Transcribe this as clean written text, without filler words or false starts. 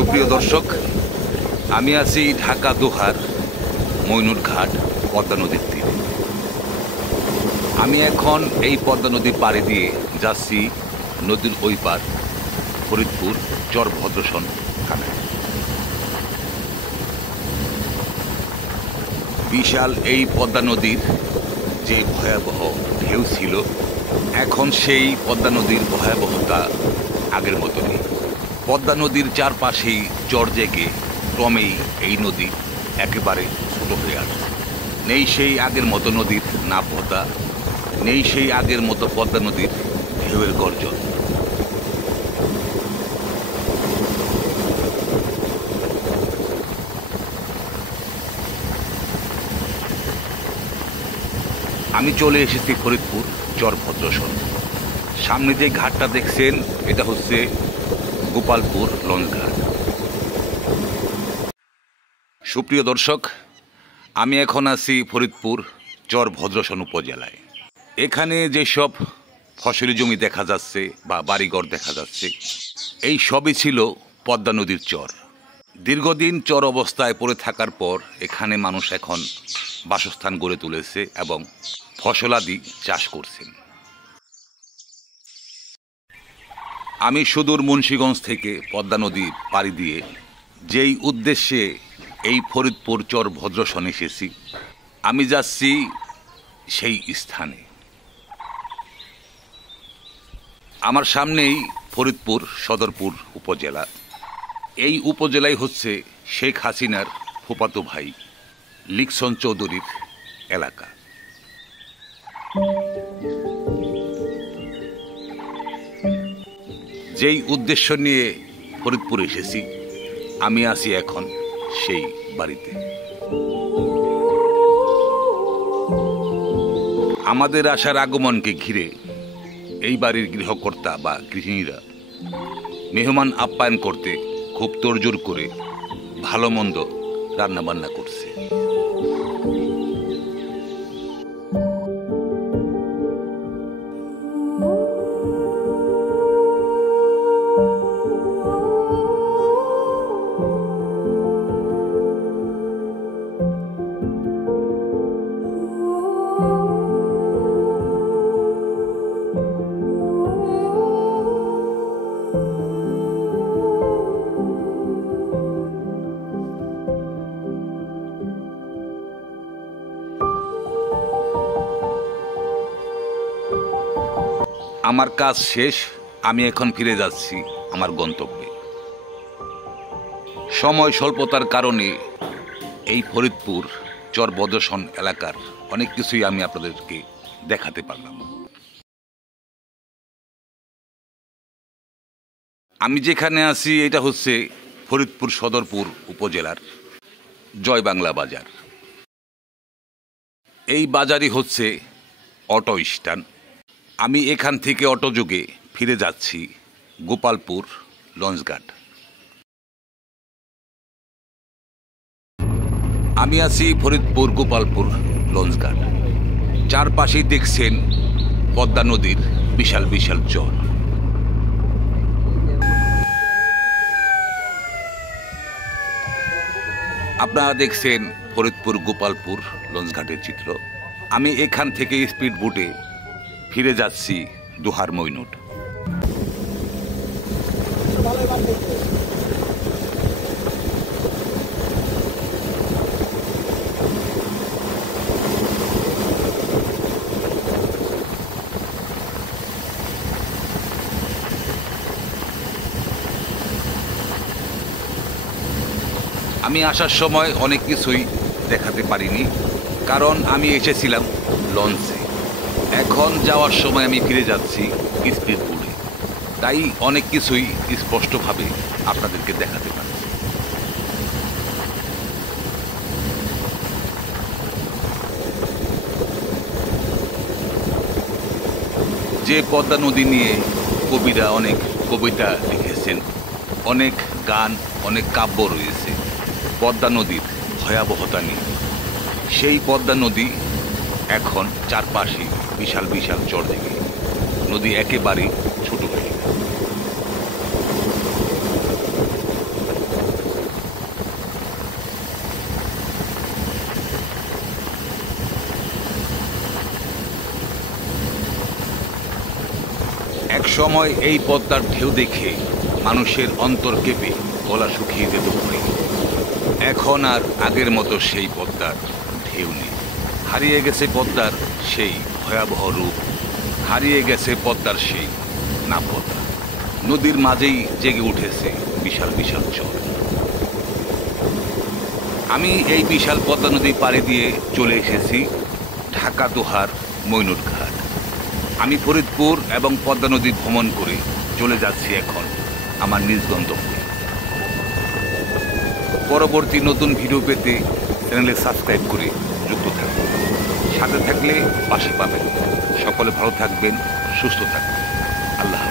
সুপ্রিয় দর্শক, আমি আছি ঢাকা দোহার মইনুট ঘাট পদ্মা নদীর তীরে। আমি এখন এই পদ্মা নদী পাড়ি দিয়ে যাচ্ছি নদীর ওই পার ফরিদপুর চর ভদ্রসন থানায়। বিশাল এই পদ্মা নদীর যে ভয়াবহ ঢেউ ছিল, এখন সেই পদ্মা নদীর ভয়াবহতা আগের মতো নেই। পদ্মা নদীর চারপাশেই চর জেগে ক্রমেই এই নদী একেবারে ছোট হয়ে আসছে। নেই সেই আগের মতো নদীর নাব্যতা, নেই সেই আগের মতো পদ্মা নদীর ঢেউয়ের গর্জন। আমি চলে এসেছি ফরিদপুর চর ভদ্রসন। সামনে যে ঘাটটা দেখছেন, এটা হচ্ছে গোপালপুর লঞ্চ ঘাট। সুপ্রিয় দর্শক, আমি এখন আছি ফরিদপুর চর ভদ্রসন উপজেলায়। এখানে যেসব ফসলি জমি দেখা যাচ্ছে বা বাড়িঘর দেখা যাচ্ছে, এই সবই ছিল পদ্মা নদীর চর। দীর্ঘদিন চর অবস্থায় পড়ে থাকার পর এখানে মানুষ এখন বাসস্থান গড়ে তুলেছে এবং ফসলাদি চাষ করছেন। আমি সুদূর মুন্সিগঞ্জ থেকে পদ্মা নদী পাড়ি দিয়ে যেই উদ্দেশ্যে এই ফরিদপুর চর ভদ্রসন এসেছি, আমি যাচ্ছি সেই স্থানে। আমার সামনেই ফরিদপুর সদরপুর উপজেলা। এই উপজেলায় হচ্ছে শেখ হাসিনার ফুফাতো ভাই লিকসন চৌধুরীর এলাকা। যেই উদ্দেশ্য নিয়ে ফরিদপুর এসেছি, আমি আছি এখন সেই বাড়িতে। আমাদের আসার আগমনকে ঘিরে এই বাড়ির গৃহকর্তা বা গৃহিণীরা মেহমান আপ্যায়ন করতে খুব তোড়জোড় করে ভালো মন্দ রান্নাবান্না করছে। আমার কাজ শেষ, আমি এখন ফিরে যাচ্ছি আমার গন্তব্যে। সময় স্বল্পতার কারণে এই ফরিদপুর চর ভদ্রসন এলাকার অনেক কিছুই আমি আপনাদেরকে দেখাতে পারলাম। আমি যেখানে আছি এটা হচ্ছে ফরিদপুর সদরপুর উপজেলার জয় বাংলা বাজার। এই বাজারই হচ্ছে অটো স্ট্যান্ড। আমি এখান থেকে অটোযোগে ফিরে যাচ্ছি গোপালপুর লঞ্চ ঘাট। আমি আছি ফরিদপুর গোপালপুর লঞ্চ ঘাট। চারপাশেই দেখছেন পদ্মা নদীর বিশাল বিশাল চর। আপনারা দেখছেন ফরিদপুর গোপালপুর লঞ্চ ঘাটের চিত্র। আমি এখান থেকে স্পিড বোটে ফিরে যাচ্ছি দোহার মইনুট। আমি আসার সময় অনেক কিছুই দেখাতে পারিনি, কারণ আমি এসেছিলাম লঞ্চে। এখন যাওয়ার সময় আমি ফিরে যাচ্ছি স্পিড বোটে, তাই অনেক কিছুই স্পষ্টভাবে আপনাদেরকে দেখাতে পারি। যে পদ্মা নদী নিয়ে কবিরা অনেক কবিতা লিখেছেন, অনেক গান, অনেক কাব্য রয়েছে পদ্মা নদীর ভয়াবহতা নিয়ে। সেই পদ্মা নদী এখন চারপাশে বিশাল বিশাল চর জেগে নদী একেবারে ছোট হয়ে গেছে। এক সময় এই পদ্মার ঢেউ দেখে মানুষের অন্তর কেঁপে গলা শুকিয়ে যেত ভরে। এখন আর আগের মতো সেই পদ্মার ঢেউ নেই। হারিয়ে গেছে পদ্মার সেই ভয়াবহ রূপ, হারিয়ে গেছে পদ্মার সেই নাব্যতা। নদীর মাঝেই জেগে উঠেছে বিশাল বিশাল চর। আমি এই বিশাল পদ্মা নদী পাড়ি দিয়ে চলে এসেছি ঢাকা দোহার মইনুর ঘাট। আমি ফরিদপুর এবং পদ্মা নদী ভ্রমণ করে চলে যাচ্ছি এখন আমার নিজ গন্তব্যে। পরবর্তী নতুন ভিডিও পেতে চ্যানেলে সাবস্ক্রাইব করে যুক্ত থাকবেন। সাথে থাকলে পাশে পাবেন। সকলে ভালো থাকবেন, সুস্থ থাকবেন। আল্লাহ।